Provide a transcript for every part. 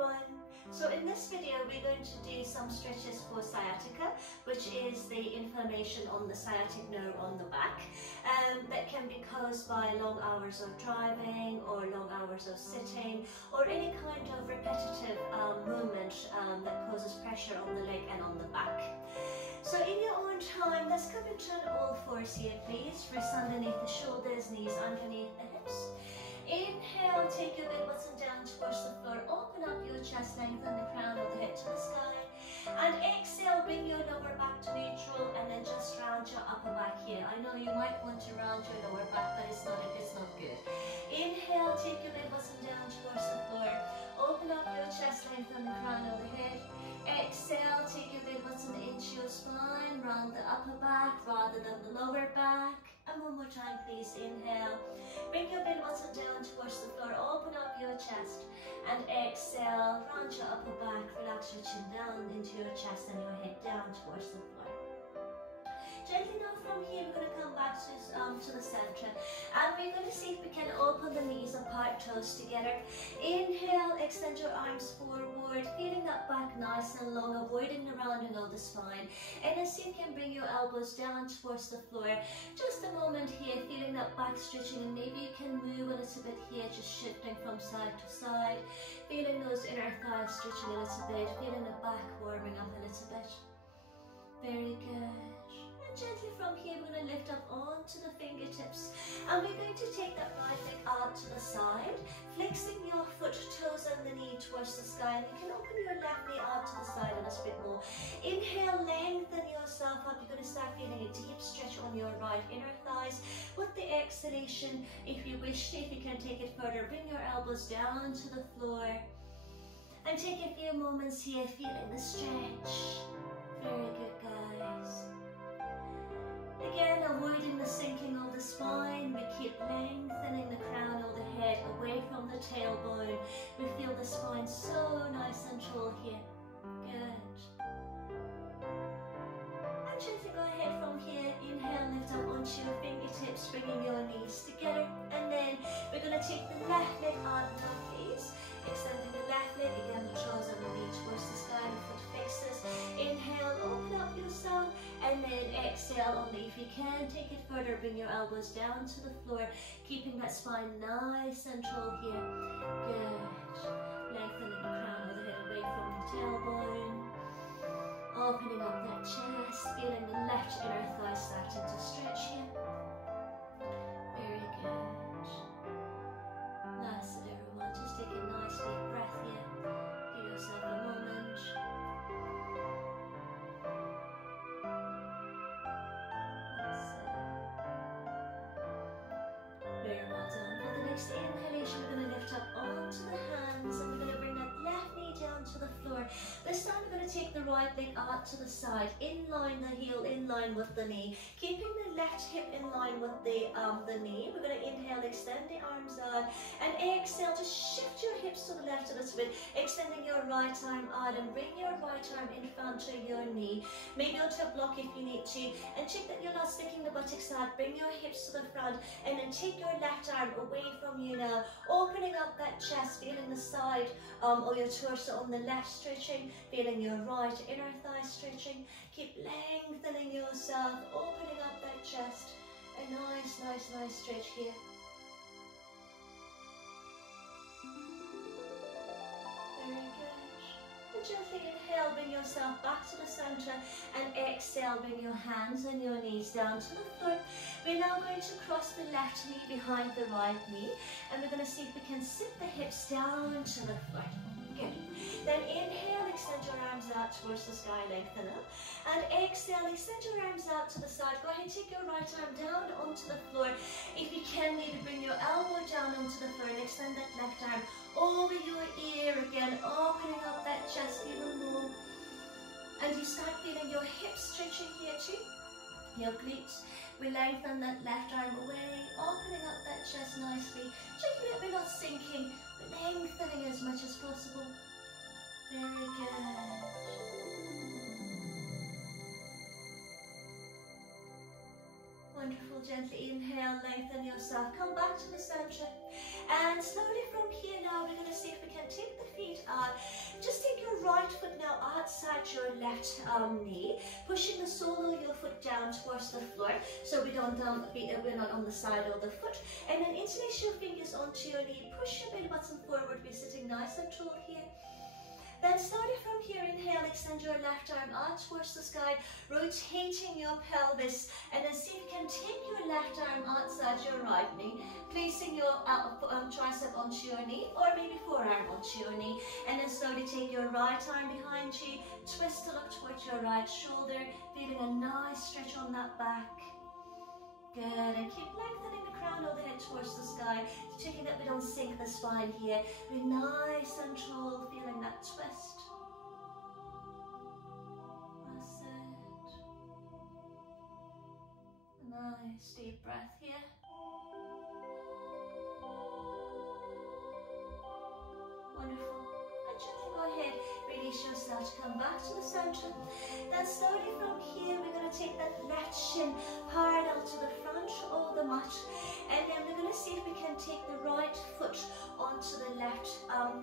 everyone. So in this video we're going to do some stretches for sciatica, which is the inflammation on the sciatic nerve on the back that can be caused by long hours of driving or long hours of sitting or any kind of repetitive movement that causes pressure on the leg and on the back. So in your own time, let's come into an all fours here please. Wrists underneath the shoulders, knees underneath the hips. Inhale, take your belly button down towards the floor. Open up your chest, lengthen the crown of the head to the sky. And exhale, bring your lower back to neutral and then just round your upper back here. I know you might want to round your lower back, but it's not good. Inhale, take your belly button down towards the floor. Open up your chest, lengthen the crown of the head. Exhale, take your belly button into your spine, round the upper back rather than the lower back. And one more time please, inhale. Bring your belly button down towards the floor, open up your chest. And exhale, round your upper back, relax your chin down into your chest and your head down towards the floor. Gently now from here, we're going to come back to the center. And we're going to see if we can open the knees apart, toes together. Inhale, extend your arms forward, feeling that back nice and long, avoiding the rounding of the spine. And then see if you can bring your elbows down towards the floor. Just a moment here, feeling that back stretching, and maybe you can move a little bit here, just shifting from side to side. Feeling those inner thighs stretching a little bit, feeling the back warming up a little bit. Very good. Gently from here, we're going to lift up onto the fingertips and we're going to take that right leg out to the side, flexing your foot, toes and the knee towards the sky, and you can open your left knee out to the side a little bit more. Inhale, lengthen yourself up. You're going to start feeling a deep stretch on your right inner thighs. With the exhalation, if you wish to, if you can take it further, bring your elbows down to the floor and take a few moments here feeling the stretch. Very good, guys. Again, avoiding the sinking of the spine, we keep lengthening the crown of the head away from the tailbone. We feel the spine so nice and tall here. Good. And gently go ahead from here. Inhale, lift up onto your fingertips, bringing your knees together. And then we're going to take the left leg out now, please. Extending the left leg, again the toes and the knee towards the sky, the foot flexes. Inhale, open up yourself, and then exhale only. If you can, take it further, bring your elbows down to the floor, keeping that spine nice and tall here. Good. Lengthening the crown of the head away from the tailbone. Opening up that chest, feeling the left inner thigh starting to stretch here. Very good. That's it, everyone. Just take a nice deep breath here. Give yourself a moment. That's it. Very well done. For the next inhalation, we're going to lift up onto the hands and we're going to bring that left knee down to the floor. This time we're going to take the right leg out to the side, in line the heel, in line with the knee, keeping the left hip in line with the knee. We're going to inhale, extend the arms out, and exhale, just shift your hips to the left a little bit, extending your right arm out and bring your right arm in front of your knee, maybe onto a block if you need to, and check that you're not sticking the buttocks out. Bring your hips to the front and then take your left arm away from you now, opening up that chest, feeling the side of your torso on the left stretching, feeling your right inner thigh stretching. Keep lengthening yourself, opening up that chest. A nice stretch here. Very good. And gently inhale, bring yourself back to the center, and exhale, bring your hands and your knees down to the floor. We're now going to cross the left knee behind the right knee, and we're going to see if we can sit the hips down to the floor. Good. Then inhale, extend your arms out towards the sky, lengthen up. And exhale, extend your arms out to the side. Go ahead, take your right arm down onto the floor. If you can, maybe bring your elbow down onto the floor and extend that left arm over your ear again, opening up that chest even more. And you start feeling your hips stretching here too. Your glutes. We lengthen that left arm away, opening up that chest nicely. Checking that we're not sinking, but lengthening as much as possible. Very good. Wonderful. Gently inhale, lengthen yourself. Come back to the center. And slowly from here now, we're going to see if we can take the feet out your left knee, pushing the sole of your foot down towards the floor so we're not on the side of the foot. And then interlace your fingers onto your knee, push your belly button forward, we're sitting nice and tall here. Then starting from here, inhale, extend your left arm out towards the sky, rotating your pelvis, and then see if you can take your left arm outside your right knee, placing your tricep onto your knee, or maybe forearm onto your knee, and then slowly take your right arm behind you, twist to look towards your right shoulder, feeling a nice stretch on that back. Good, and keep lengthening the crown of the head towards the sky, checking that we don't sink the spine here. Be nice and tall, feeling that twist. That's it. Nice deep breath here. Wonderful. And gently go ahead, release yourself to come back to the center. Then slowly from here, we're going to take that left shin parallel to the front of the mat, and then we're going to see if we can take the right foot onto the left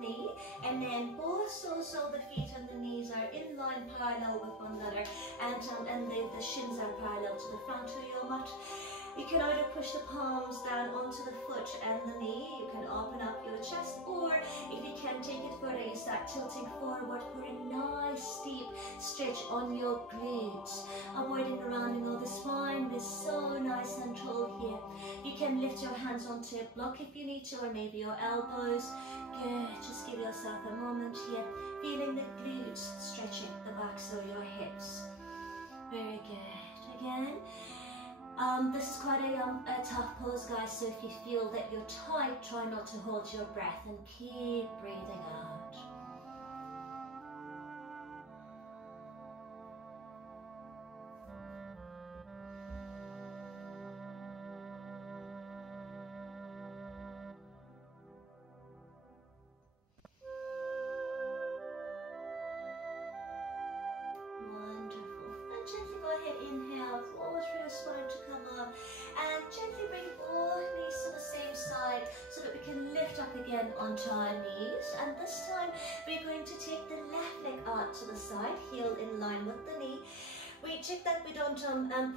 knee, and then both soles of the feet and the knees are in line parallel with one another, and the shins are parallel to the front of your mat. You can either push the palms down onto the foot and the knee, you can open up your chest, or if you can take it further, you start tilting forward for a nice deep stretch on your glutes, avoiding the rounding of the spine. It's so nice and tall here. You can lift your hands onto a block if you need to, or maybe your elbows. Good, just give yourself a moment here, feeling the glutes stretching the backs of your hips. Very good. Again. This is quite a tough pose, guys, so if you feel that you're tight, try not to hold your breath and keep breathing out. Gently go ahead, inhale, forward through your spine to come up, and gently bring both knees to the same side so that we can lift up again onto our knees. And this time we're going to take the left leg out to the side, heel in line with the knee. We check that we don't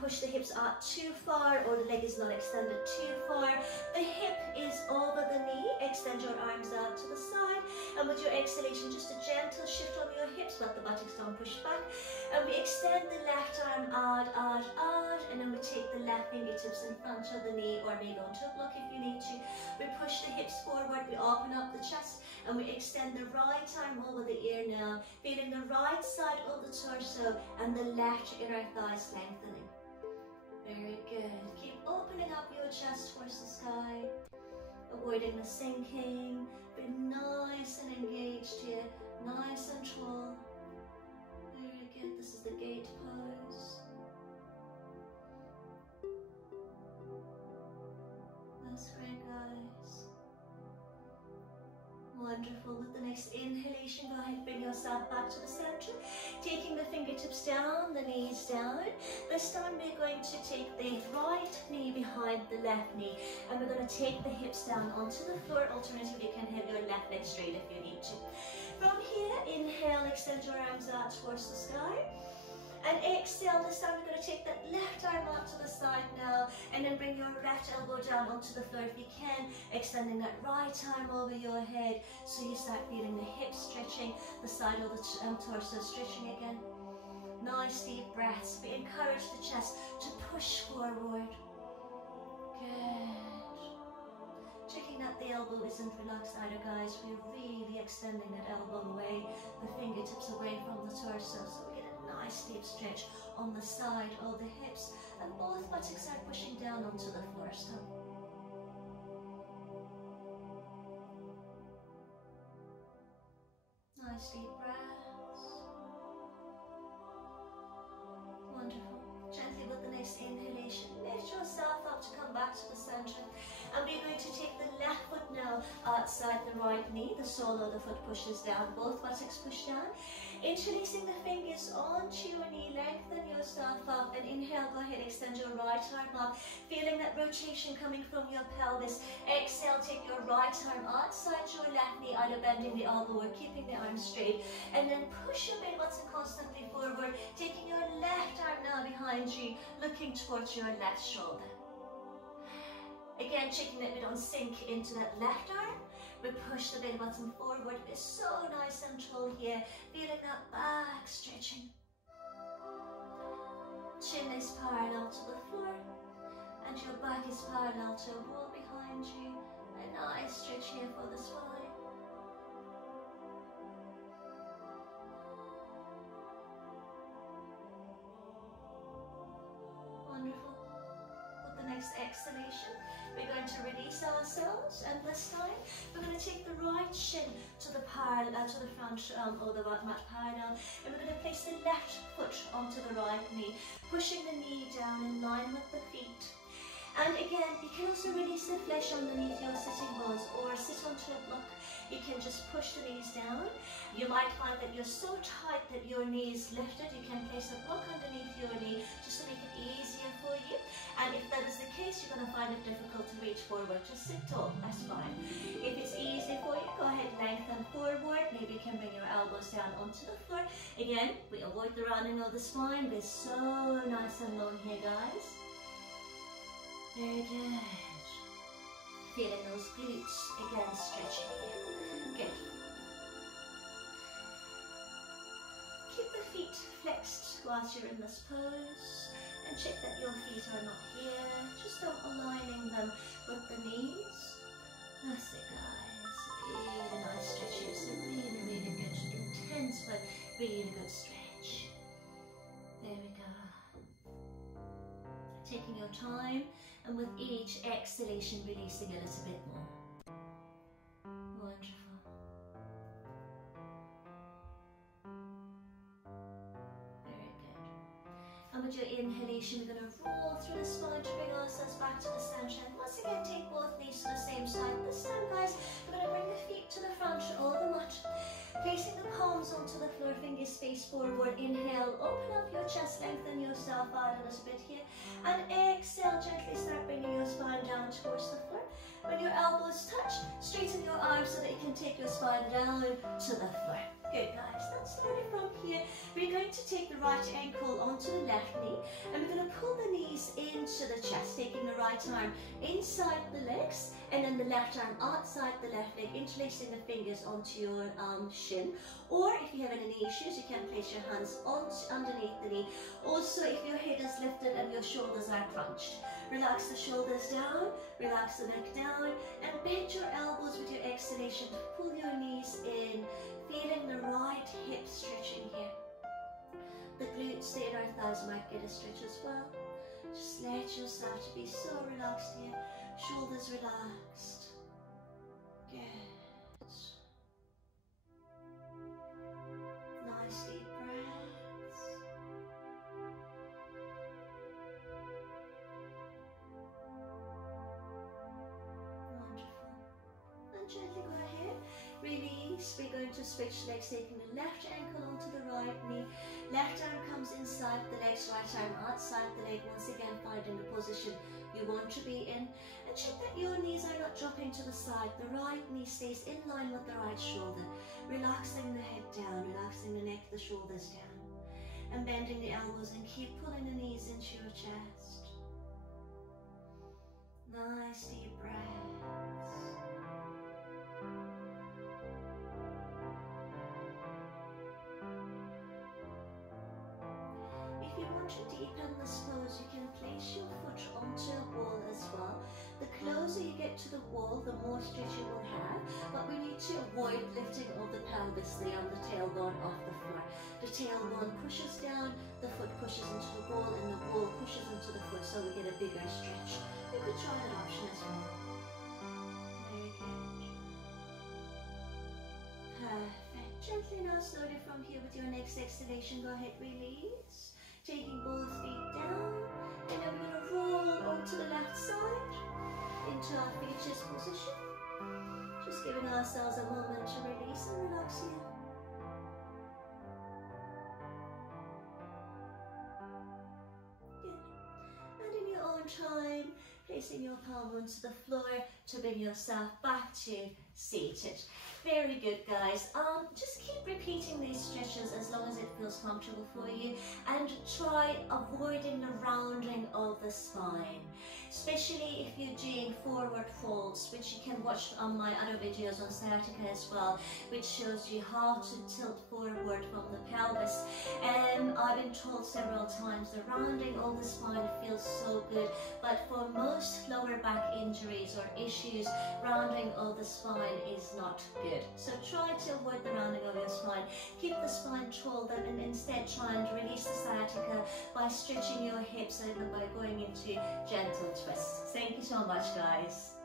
push the hips out too far, or the leg is not extended too far. The hip is over the knee. Extend your arms out to the side, and with your exhalation, just a gentle shift on your hips, but the buttocks don't push back. And we extend the left arm out, out, out, and then we take the left fingertips in front of the knee, or maybe onto a block if you need to. We push the hips forward, we open up the chest, and we extend the right arm over the ear now, feeling the right side of the torso and the left inner thighs lengthening. Very good. Keep opening up your chest towards the sky, avoiding the sinking. Be nice and engaged here, nice and tall. Very good. This is the gate pose. That's great, guys. Wonderful. With the next inhalation, go ahead and bring yourself back to the center, taking the fingertips down, the knees down. This time we're going to take the right knee behind the left knee, and we're going to take the hips down onto the floor. Alternatively, you can have your left leg straight if you need to. From here, inhale, extend your arms out towards the sky. And exhale, this time we're going to take that left arm out to the side now, and then bring your left elbow down onto the floor if you can, extending that right arm over your head so you start feeling the hips stretching, the side of the torso stretching again. Nice deep breaths. We encourage the chest to push forward. Good. Checking that the elbow isn't relaxed either, guys. We're really extending that elbow away, the fingertips away from the torso, so we get a nice deep stretch on the side of the hips, and both buttocks are pushing down onto the floor still. Nice deep breaths. Wonderful. Gently with the next inhalation, lift yourself up to come back to the center. And we're going to take the left foot now outside the right knee. The sole of the foot pushes down, both buttocks push down. Interlacing the fingers onto your knee, lengthen yourself up, and inhale, go ahead, extend your right arm up, feeling that rotation coming from your pelvis. Exhale, take your right arm outside your left knee, either bending the elbow or keeping the arm straight, and then push your belly button constantly forward, taking your left arm now behind you, looking towards your left shoulder. Again, checking that we don't sink into that left arm. We push the belly button forward. It's so nice and tall here. Feeling that back stretching. Chin is parallel to the floor, and your back is parallel to a wall behind you. A nice stretch here for the spine. Wonderful. With the next exhalation, we're going to release ourselves, and this time we're going to take the right shin to the front or the mat parallel, and we're going to place the left foot onto the right knee, pushing the knee down in line with the feet. And again, you can also release the flesh underneath your sitting bones, or sit onto a block. You can just push the knees down. You might find that you're so tight that your knee is lifted. You can place a block underneath your knee just to make it easier for you. And if that is the case, you're going to find it difficult to reach forward. Just sit tall, that's fine. If it's easy for you, go ahead, lengthen forward. Maybe you can bring your elbows down onto the floor. Again, we avoid the rounding of the spine. We're so nice and long here, guys. Very good. Feeling those glutes, again, stretching here. Good. Keep the feet flexed whilst you're in this pose, and check that your feet are not here. Just don't aligning them with the knees. That's it, guys. Really nice stretch here. So really, really good. Intense, but really good stretch. There we go. Taking your time, and with each exhalation, releasing a little bit more. Wonderful. Very good. And with your inhalation, we're going to roll through the spine to bring ourselves back to the center. And once again, take both knees to the same side. This time, guys, we're going to bring the feet to the front or the mat. Placing the palms onto the floor, fingers face forward. Inhale, open up your chest, lengthen yourself out a little bit here. And exhale, gently start bringing your spine down towards the floor. When your elbows touch, straighten your arms so that you can take your spine down to the floor. Good, guys. Then starting from here, we're going to take the right ankle onto the left knee, and we're going to pull the knees into the chest, taking the right arm inside the legs, and then the left arm outside the left leg, interlacing the fingers onto your shin. Or if you have any knee issues, you can place your hands underneath the knee. Also, if your head is lifted and your shoulders are crunched, relax the shoulders down, relax the neck down, and bend your elbows with your exhalation to pull your knees in, feeling the right hip stretching here. The glutes, the inner thighs might get a stretch as well. Just let yourself to be so relaxed here. Shoulders relaxed. Good. Nice deep breaths. Wonderful. And gently go ahead. Release. We're going to switch legs, taking the left ankle onto the right knee. Left arm comes inside the legs, right arm outside the leg. Once again, finding the position you want to be in. And check that your knees are not dropping to the side. The right knee stays in line with the right shoulder. Relaxing the head down, relaxing the neck, the shoulders down. And bending the elbows, and keep pulling the knees into your chest. Nice deep breaths. If you want to deepen this pose, you can place your foot onto a wall as well. The closer you get to the wall, the more stretch you will have, but we need to avoid lifting of the pelvis, the tailbone off the floor. The tailbone pushes down, the foot pushes into the wall, and the wall pushes into the foot, so we get a bigger stretch. You could try that option as well. Very good. Perfect. Gently now, slowly from here with your next exhalation, go ahead, release. Taking both feet down, and then we're going to roll onto the left side. into our features position. Just giving ourselves a moment to release and relax here. Good. And in your own time, placing your palm onto the floor to bring yourself back to seated. Very good, guys. Just keep repeating these stretches as long as it feels comfortable for you, and try avoiding the rounding of the spine, especially if you're doing forward folds, which you can watch on my other videos on sciatica as well, which shows you how to tilt forward from the pelvis. I've been told several times the rounding of the spine feels so good, but for most lower back injuries or issues, rounding of the spine is not good. So try to avoid the rounding of your spine. Keep the spine tall, and instead try and release the sciatica by stretching your hips and by going into gentle twists. Thank you so much, guys.